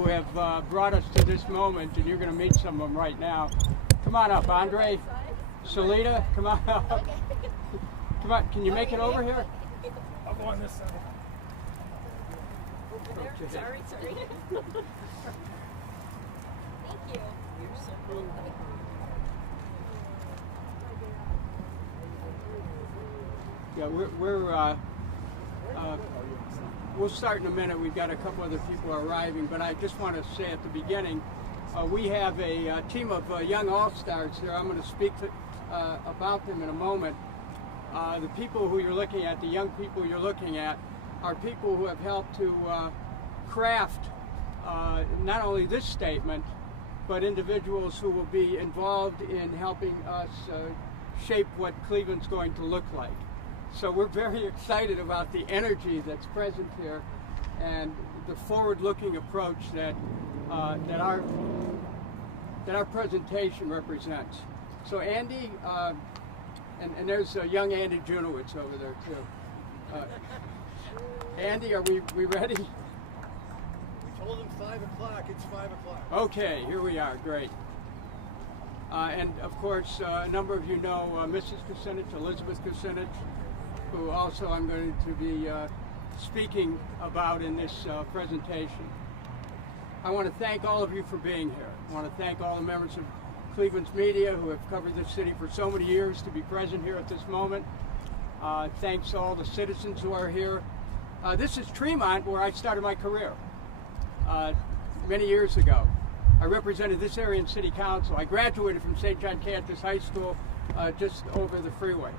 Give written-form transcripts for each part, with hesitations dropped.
Who have brought us to this moment, and you're going to meet some of them right now. Come on up, Andre, Salita, come on up. Come on, can you make it over here? I'll go on this side. Okay. Sorry. Thank you. You're so cool. Yeah, we'll start in a minute. We've got a couple other people arriving, but I just want to say at the beginning, we have a team of young all-stars here. I'm going to speak about them in a moment. The people who you're looking at, the young people you're looking at, are people who have helped to craft not only this statement, but individuals who will be involved in helping us shape what Cleveland's going to look like. So we're very excited about the energy that's present here and the forward-looking approach that our presentation represents. So Andy, and there's young Andy Junowitz over there too. Andy, are we ready? We told him 5 o'clock. It's 5 o'clock. Okay, here we are. Great. And of course, a number of you know Mrs. Kucinich, Elizabeth Kucinich, who also I'm going to be speaking about in this presentation. I want to thank all of you for being here. I want to thank all the members of Cleveland's media who have covered this city for so many years to be present here at this moment. Thanks to all the citizens who are here. This is Tremont, where I started my career many years ago. I represented this area in City Council. I graduated from St. John Cantus High School just over the freeway.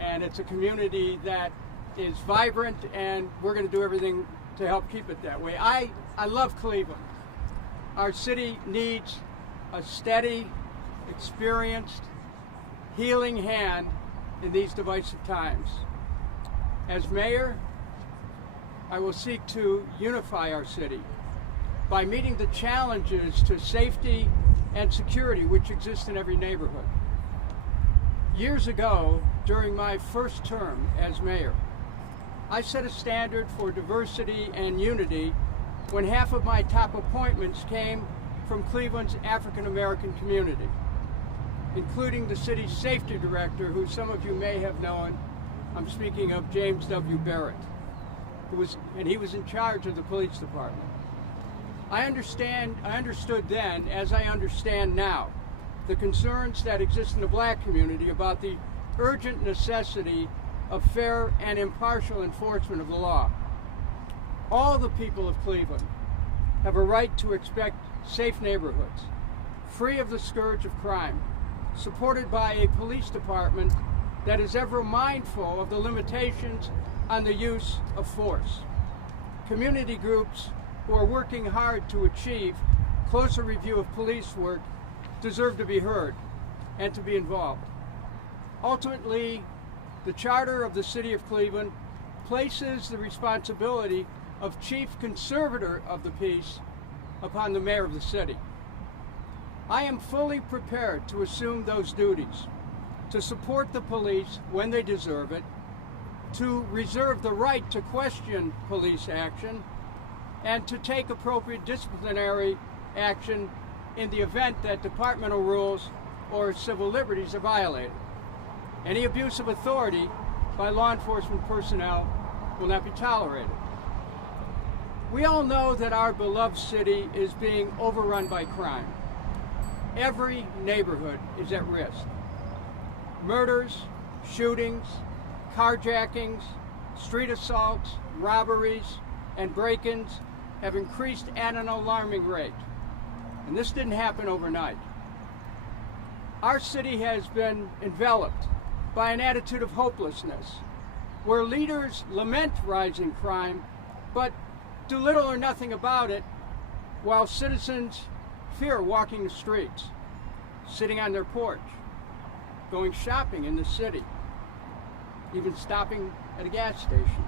And it's a community that is vibrant, and we're going to do everything to help keep it that way. I love Cleveland. Our city needs a steady, experienced, healing hand in these divisive times. As mayor, I will seek to unify our city by meeting the challenges to safety and security which exist in every neighborhood. Years ago, during my first term as mayor, I set a standard for diversity and unity when half of my top appointments came from Cleveland's African American community, including the city's safety director, who some of you may have known. I'm speaking of James W. Barrett, he was in charge of the police department. I understood then, as I understand now, the concerns that exist in the black community about the urgent necessity of fair and impartial enforcement of the law. All the people of Cleveland have a right to expect safe neighborhoods, free of the scourge of crime, supported by a police department that is ever mindful of the limitations on the use of force. Community groups who are working hard to achieve closer review of police work deserve to be heard and to be involved. Ultimately, the charter of the City of Cleveland places the responsibility of chief conservator of the peace upon the mayor of the city. I am fully prepared to assume those duties, to support the police when they deserve it, to reserve the right to question police action, and to take appropriate disciplinary action in the event that departmental rules or civil liberties are violated. Any abuse of authority by law enforcement personnel will not be tolerated. We all know that our beloved city is being overrun by crime. Every neighborhood is at risk. Murders, shootings, carjackings, street assaults, robberies, and break-ins have increased at an alarming rate. And this didn't happen overnight. Our city has been enveloped by an attitude of hopelessness, where leaders lament rising crime, but do little or nothing about it, while citizens fear walking the streets, sitting on their porch, going shopping in the city, even stopping at a gas station.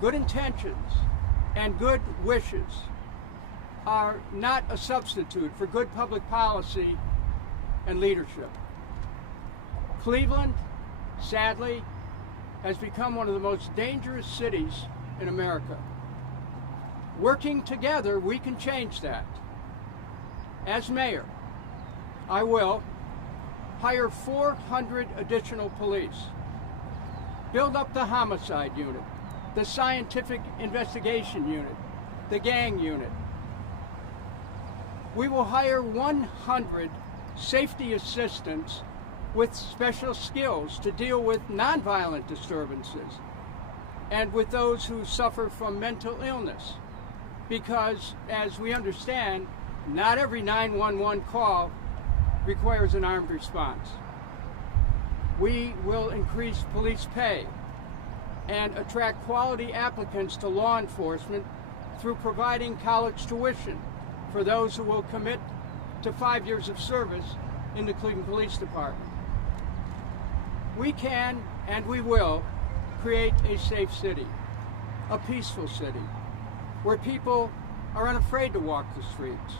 Good intentions and good wishes are not a substitute for good public policy and leadership. Cleveland, sadly, has become one of the most dangerous cities in America. Working together, we can change that. As mayor, I will hire 400 additional police, build up the homicide unit, the scientific investigation unit, the gang unit. We will hire 100 safety assistants with special skills to deal with nonviolent disturbances and with those who suffer from mental illness. Because, as we understand, not every 911 call requires an armed response. We will increase police pay and attract quality applicants to law enforcement through providing college tuition for those who will commit to 5 years of service in the Cleveland Police Department. We can and we will create a safe city, a peaceful city, where people are unafraid to walk the streets,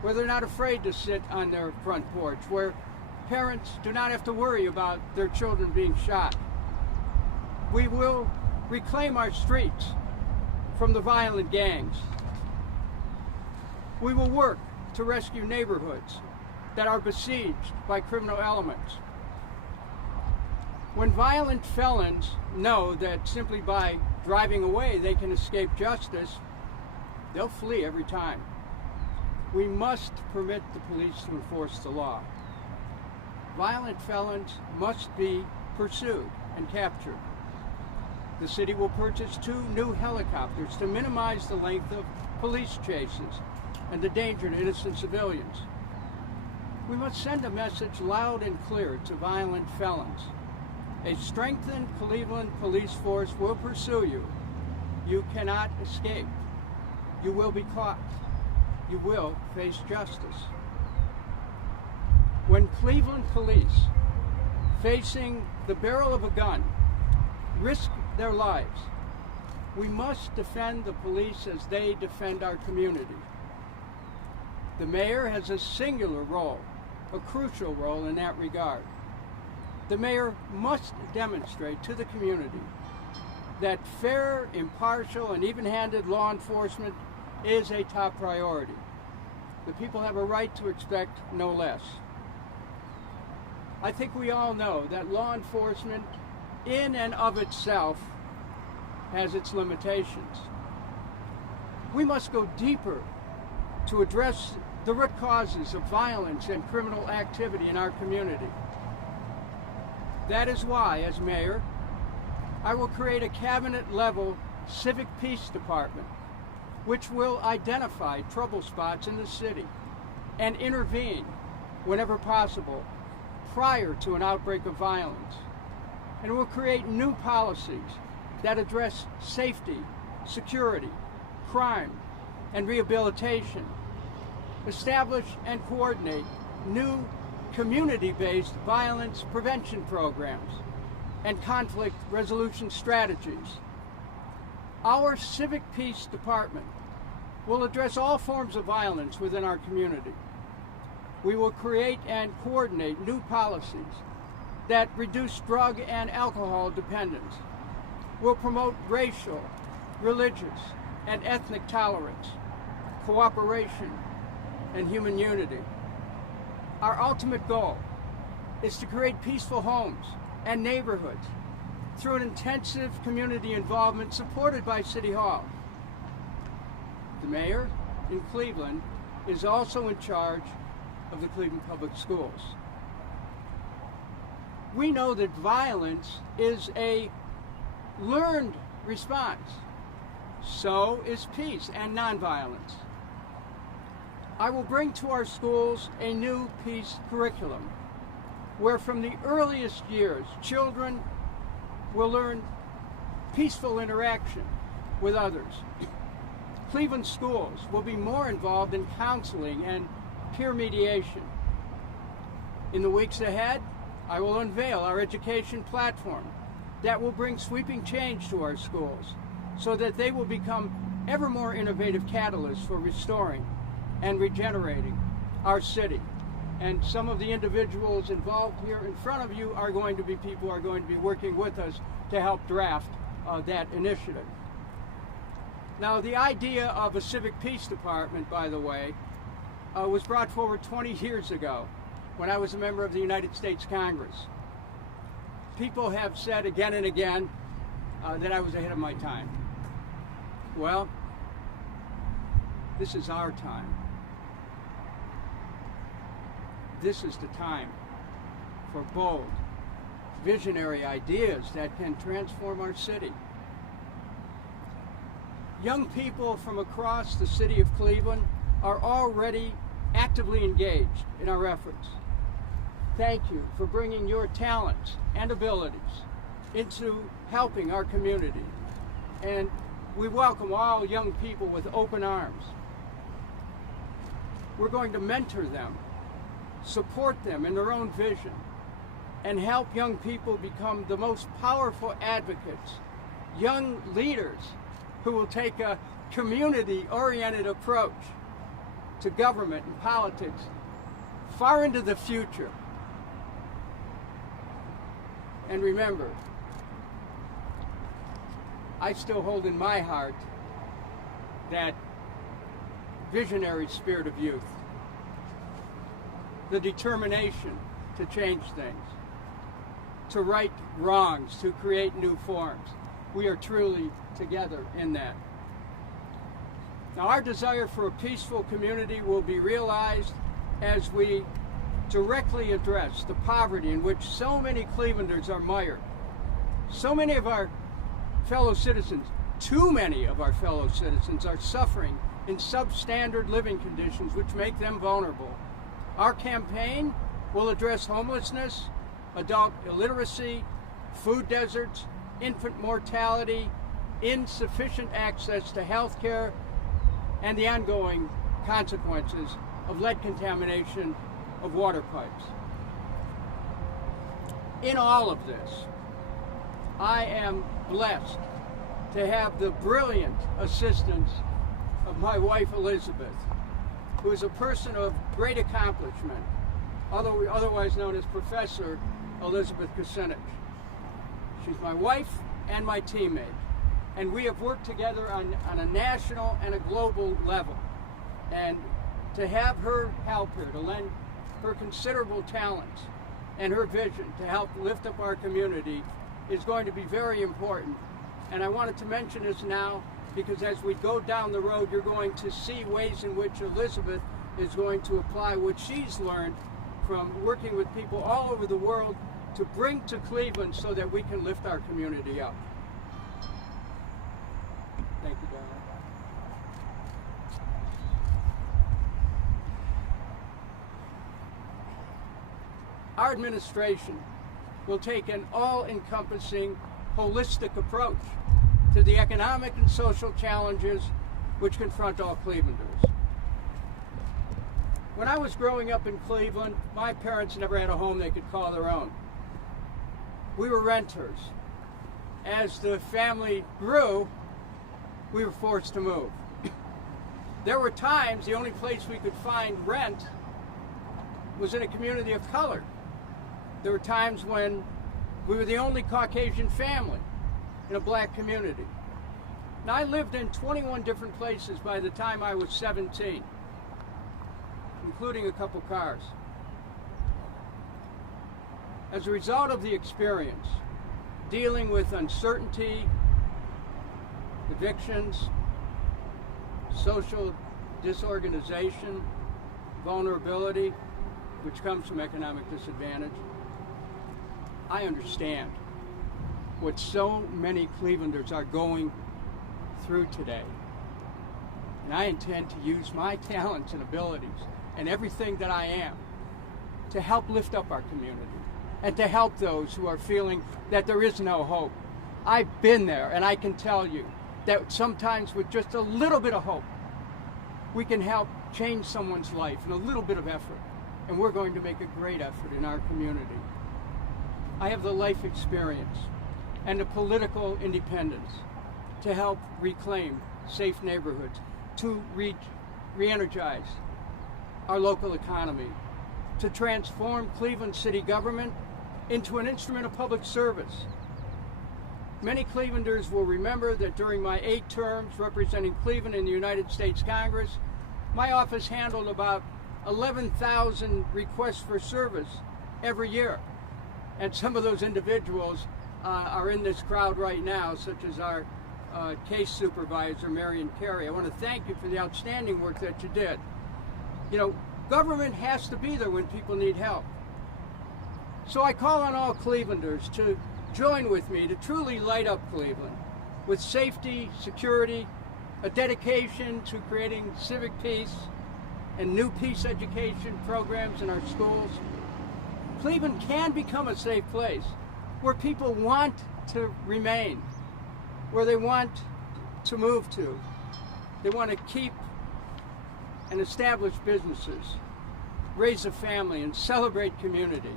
where they're not afraid to sit on their front porch, where parents do not have to worry about their children being shot. We will reclaim our streets from the violent gangs. We will work to rescue neighborhoods that are besieged by criminal elements. When violent felons know that simply by driving away they can escape justice, they'll flee every time. We must permit the police to enforce the law. Violent felons must be pursued and captured. The city will purchase 2 new helicopters to minimize the length of police chases and the danger to innocent civilians. We must send a message loud and clear to violent felons. A strengthened Cleveland police force will pursue you. You cannot escape. You will be caught. You will face justice. When Cleveland police, facing the barrel of a gun, risk their lives, we must defend the police as they defend our community. The mayor has a singular role, a crucial role in that regard. The mayor must demonstrate to the community that fair, impartial, and even-handed law enforcement is a top priority. The people have a right to expect no less. I think we all know that law enforcement in and of itself has its limitations. We must go deeper to address the root causes of violence and criminal activity in our community. That is why, as mayor, I will create a cabinet-level civic peace department which will identify trouble spots in the city and intervene whenever possible prior to an outbreak of violence. And will create new policies that address safety, security, crime, and rehabilitation. Establish and coordinate new community-based violence prevention programs and conflict resolution strategies. Our Civic Peace Department will address all forms of violence within our community. We will create and coordinate new policies that reduce drug and alcohol dependence. We'll promote racial, religious, and ethnic tolerance, cooperation, and human unity. Our ultimate goal is to create peaceful homes and neighborhoods through an intensive community involvement supported by City Hall. The mayor in Cleveland is also in charge of the Cleveland Public Schools. We know that violence is a learned response. So is peace and nonviolence. I will bring to our schools a new peace curriculum where from the earliest years, children will learn peaceful interaction with others. Cleveland schools will be more involved in counseling and peer mediation. In the weeks ahead, I will unveil our education platform that will bring sweeping change to our schools so that they will become ever more innovative catalysts for restoring and regenerating our city. And some of the individuals involved here in front of you are going to be people who are going to be working with us to help draft that initiative. Now, the idea of a civic peace department, by the way, was brought forward 20 years ago when I was a member of the United States Congress. People have said again and again that I was ahead of my time. Well, this is our time. This is the time for bold, visionary ideas that can transform our city. Young people from across the city of Cleveland are already actively engaged in our efforts. Thank you for bringing your talents and abilities into helping our community. And we welcome all young people with open arms. We're going to mentor them, support them in their own vision, and help young people become the most powerful advocates, young leaders who will take a community-oriented approach to government and politics far into the future. And remember, I still hold in my heart that visionary spirit of youth, the determination to change things, to right wrongs, to create new forms. We are truly together in that. Now, our desire for a peaceful community will be realized as we directly address the poverty in which so many Clevelanders are mired. So many of our fellow citizens, too many of our fellow citizens, are suffering in substandard living conditions which make them vulnerable. Our campaign will address homelessness, adult illiteracy, food deserts, infant mortality, insufficient access to health care, and the ongoing consequences of lead contamination of water pipes. In all of this, I am blessed to have the brilliant assistance of my wife Elizabeth, who is a person of great accomplishment, otherwise known as Professor Elizabeth Kucinich. She's my wife and my teammate, and we have worked together on a national and a global level. And to have her help here, to lend her considerable talents and her vision to help lift up our community is going to be very important. And I wanted to mention this now because as we go down the road, you're going to see ways in which Elizabeth is going to apply what she's learned from working with people all over the world to bring to Cleveland so that we can lift our community up. Thank you, darling. Our administration will take an all-encompassing, holistic approach to the economic and social challenges which confront all Clevelanders. When I was growing up in Cleveland, my parents never had a home they could call their own. We were renters. As the family grew, we were forced to move. There were times the only place we could find rent was in a community of color. There were times when we were the only Caucasian family in a black community. Now, I lived in 21 different places by the time I was 17, including a couple cars. As a result of the experience, dealing with uncertainty, evictions, social disorganization, vulnerability, which comes from economic disadvantage, I understand what so many Clevelanders are going through today. And I intend to use my talents and abilities and everything that I am to help lift up our community and to help those who are feeling that there is no hope. I've been there, and I can tell you that sometimes with just a little bit of hope, we can help change someone's life in a little bit of effort. And we're going to make a great effort in our community. I have the life experience and the political independence to help reclaim safe neighborhoods, to re-energize our local economy, to transform Cleveland city government into an instrument of public service, Many Clevelanders will remember that during my 8 terms representing Cleveland in the United States Congress, my office handled about 11,000 requests for service every year. And some of those individuals are in this crowd right now, such as our case supervisor, Marion Carey. I want to thank you for the outstanding work that you did. You know, government has to be there when people need help. So I call on all Clevelanders to join with me to truly light up Cleveland with safety, security, a dedication to creating civic peace and new peace education programs in our schools. Cleveland can become a safe place where people want to remain, where they want to move to. They want to keep and establish businesses, raise a family, and celebrate community.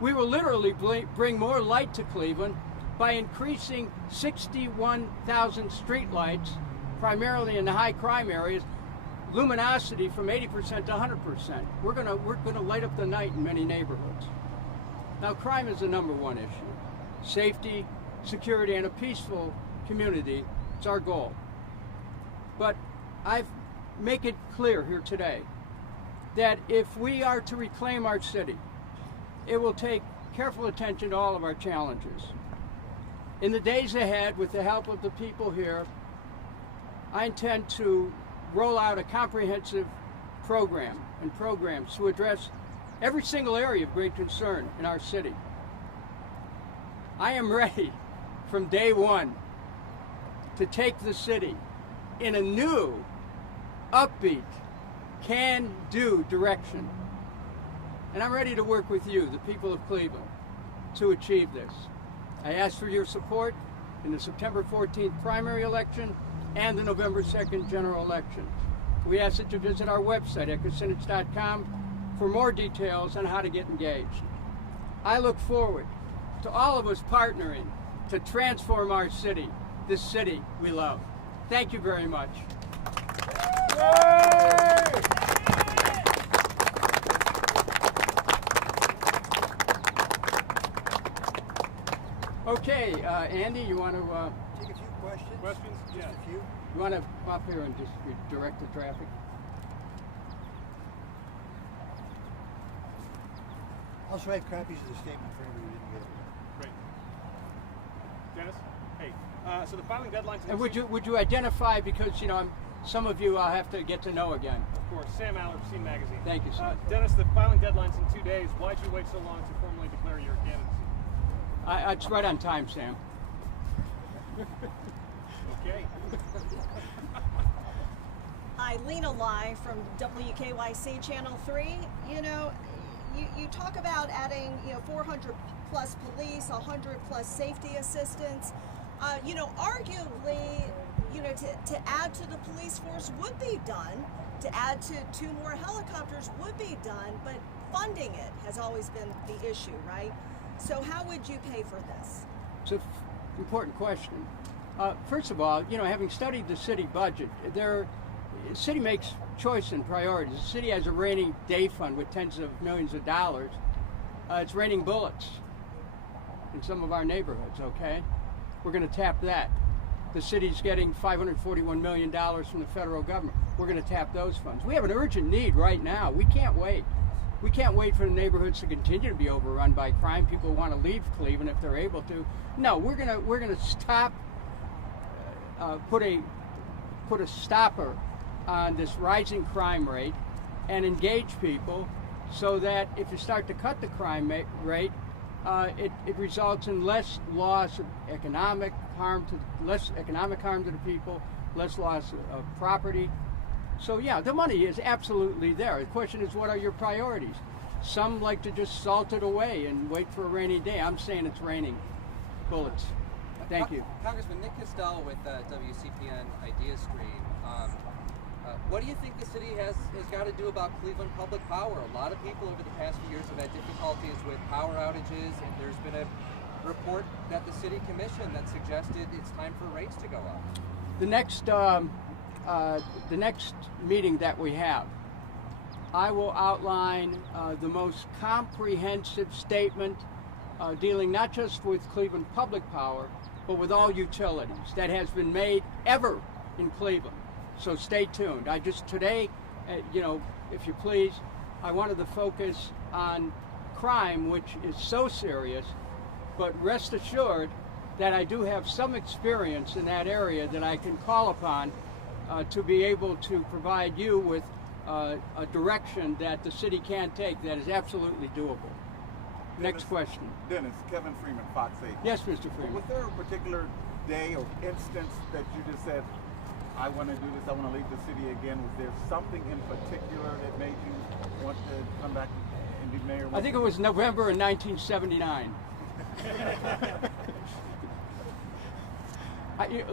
We will literally bring more light to Cleveland by increasing 61,000 streetlights, primarily in the high crime areas, luminosity from 80% to 100%. We're gonna light up the night in many neighborhoods. Now, crime is the number one issue. Safety, security, and a peaceful community is our goal. But I make it clear here today that if we are to reclaim our city, it will take careful attention to all of our challenges. In the days ahead, with the help of the people here, I intend to roll out a comprehensive program and programs to address every single area of great concern in our city. I am ready from day one to take the city in a new, upbeat, can-do direction. And I'm ready to work with you, the people of Cleveland, to achieve this. I ask for your support in the September 14th primary election and the November 2nd general election. We ask that you visit our website at Kucinich.com for more details on how to get engaged. I look forward to all of us partnering to transform our city, this city we love. Thank you very much. Okay, Andy, you want to Take a few questions. Questions? Just Yeah. a few. you want to come up here and just redirect the traffic? Also, I have copies of the statement for anybody who didn't get it. Great. Dennis? Hey, so the filing deadline's And would you identify, because some of you I'll have to get to know again. Of course, Sam Allard, Scene Magazine. Thank you, sir. Dennis, the filing deadline's in 2 days. Why'd you wait so long to formally declare your candidacy? It's right on time, Sam. Okay. Hi, Lena Lai from WKYC Channel 3. You talk about adding 400 plus police, 100 plus safety assistants. Arguably, to add to the police force would be done. To add to 2 more helicopters would be done, but funding it has always been the issue, right? So how would you pay for this? It's an important question. First of all, having studied the city budget, the city makes choice and priorities. The city has a rainy day fund with tens of millions of dollars. It's raining bullets in some of our neighborhoods, okay? We're going to tap that. The city's getting $541 million from the federal government. We're going to tap those funds. We have an urgent need right now. We can't wait. We can't wait for the neighborhoods to continue to be overrun by crime. People want to leave Cleveland if they're able to. No, we're gonna stop, put a stopper on this rising crime rate, and engage people so that if you start to cut the crime rate, it results in less loss of economic harm to the people, less loss of property. So yeah, the money is absolutely there. The question is, what are your priorities? Some like to just salt it away and wait for a rainy day. I'm saying it's raining bullets. Thank you. Congressman Nick Costello with WCPN Idea Stream. What do you think the city has got to do about Cleveland public power? A lot of people over the past few years have had difficulties with power outages, and there's been a report that the city commissioned that suggested it's time for rates to go up. The next meeting that we have, I will outline the most comprehensive statement dealing not just with Cleveland public power, but with all utilities that has been made ever in Cleveland. So stay tuned. I just today, if you please, I wanted to focus on crime, which is so serious, but rest assured that I do have some experience in that area that I can call upon to be able to provide you with a direction that the city can take that is absolutely doable. Next question. Dennis, Kevin Freeman, Fox 8. Yes, Mr. Freeman. Was there a particular day or instance that you just said, I want to do this, I want to leave the city again? Was there something in particular that made you want to come back and be mayor? I think it was November in 1979.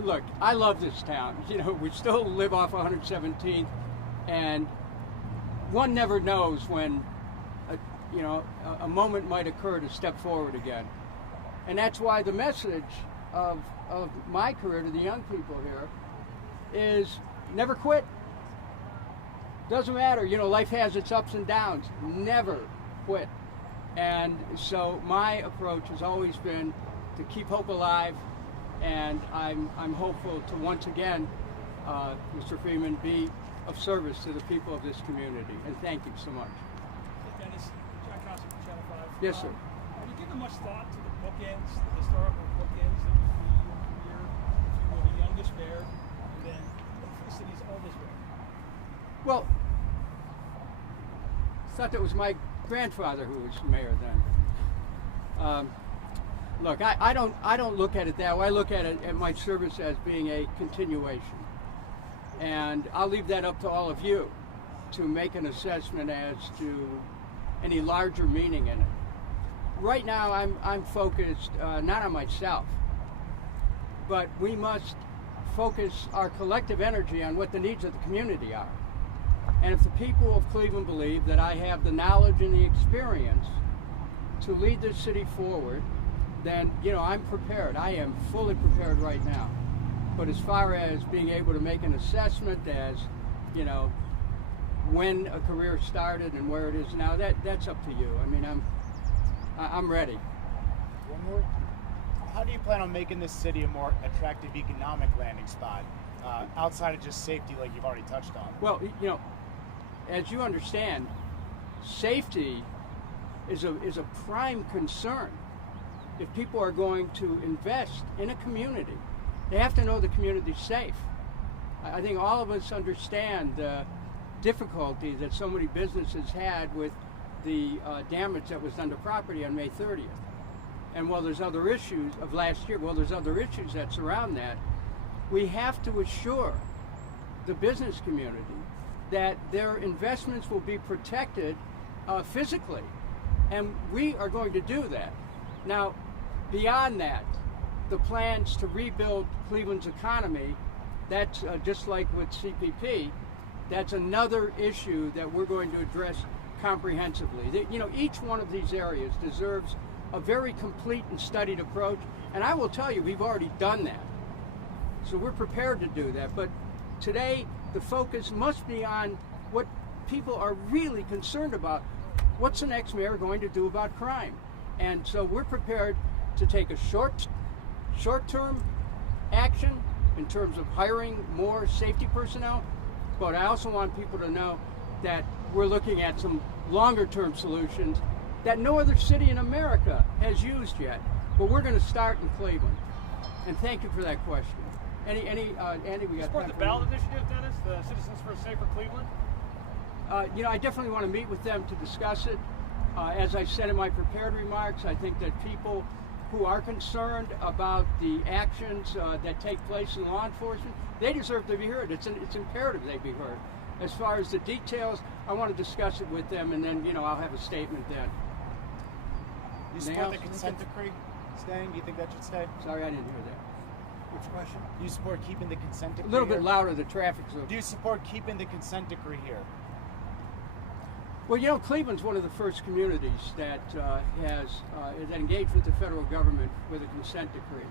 Look, I love this town. We still live off 117th, and one never knows when a moment might occur to step forward again. And that's why the message of my career to the young people here is never quit. Doesn't matter, life has its ups and downs. Never quit. And so my approach has always been to keep hope alive, and I'm hopeful to once again, Mr. Freeman, be of service to the people of this community. And thank you so much. Dennis, John Costa from Channel 5. Yes, sir. Have you given much thought to the bookends, the historical bookends that would be your career if you were the youngest mayor and then the city's oldest mayor? Well, I thought that was my grandfather who was mayor then. Look, I don't look at it that way. I look at it at my service as being a continuation. And I'll leave that up to all of you to make an assessment as to any larger meaning in it. Right now, I'm focused not on myself, but we must focus our collective energy on what the needs of the community are. And if the people of Cleveland believe that I have the knowledge and the experience to lead this city forward, then, I'm prepared. I am fully prepared right now. But as far as being able to make an assessment as, when a career started and where it is now, that's up to you. I mean, I'm ready. One more. How do you plan on making this city a more attractive economic landing spot, outside of just safety, like you've already touched on? Well, as you understand, safety is a prime concern. If people are going to invest in a community, they have to know the community's safe. I think all of us understand the difficulty that so many businesses had with the damage that was done to property on May 30th. And while there's other issues of last year, there's other issues that surround that, we have to assure the business community that their investments will be protected physically. And we are going to do that. Now, beyond that, the plans to rebuild Cleveland's economy, that's just like with CPP, that's another issue that we're going to address comprehensively. Each one of these areas deserves a very complete and studied approach, and I will tell you, we've already done that. So we're prepared to do that, but today the focus must be on what people are really concerned about. What's the next mayor going to do about crime? And so we're prepared to take a short-term action in terms of hiring more safety personnel, but I also want people to know that we're looking at some longer-term solutions that no other city in America has used yet. But we're going to start in Cleveland. And thank you for that question. Andy, we got support the ballot initiative, Dennis, the Citizens for a Safer Cleveland? I definitely want to meet with them to discuss it. As I said in my prepared remarks, I think that people who are concerned about the actions that take place in law enforcement, they deserve to be heard. It's imperative they be heard. As far as the details, I want to discuss it with them, and then I'll have a statement then. You support the consent decree staying? Do you think that should stay? Sorry, I didn't hear that. Which question? Do you support keeping the consent decree? A little here? bit louder, the traffic's over. Do you support keeping the consent decree here? Well, Cleveland's one of the first communities that has engaged with the federal government with a consent decree.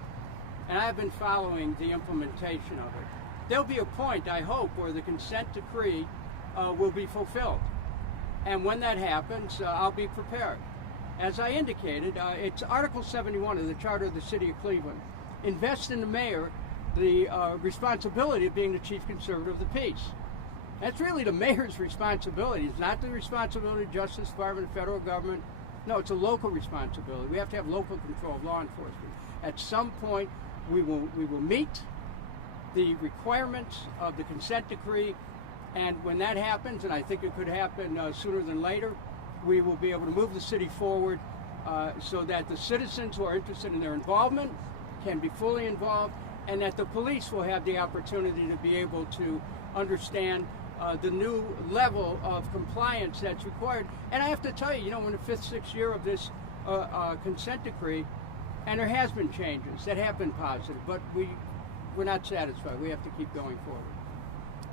And I've been following the implementation of it. There'll be a point, I hope, where the consent decree will be fulfilled. And when that happens, I'll be prepared. As I indicated, it's Article 71 of the Charter of the City of Cleveland invest in the mayor the responsibility of being the chief conservator of the peace. That's really the mayor's responsibility. It's not the responsibility of the Justice Department, the federal government. No, it's a local responsibility. We have to have local control of law enforcement. At some point, we will meet the requirements of the consent decree, and when that happens, and I think it could happen sooner than later, we will be able to move the city forward so that the citizens who are interested in their involvement can be fully involved, and that the police will have the opportunity to be able to understand the new level of compliance that's required. And I have to tell you, we're in the 5th, 6th year of this consent decree, and there has been changes that have been positive, but we're not satisfied. We have to keep going forward.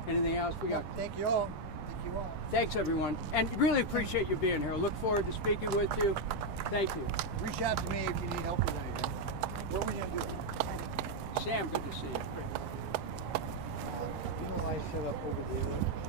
Anything else we got? Thank you all. Thank you all. Thanks, everyone. And really appreciate you being here. Look forward to speaking with you. Thank you. Reach out to me if you need help with anything. Where were you going to do it? Sam, good to see you. You know why I showed up over there?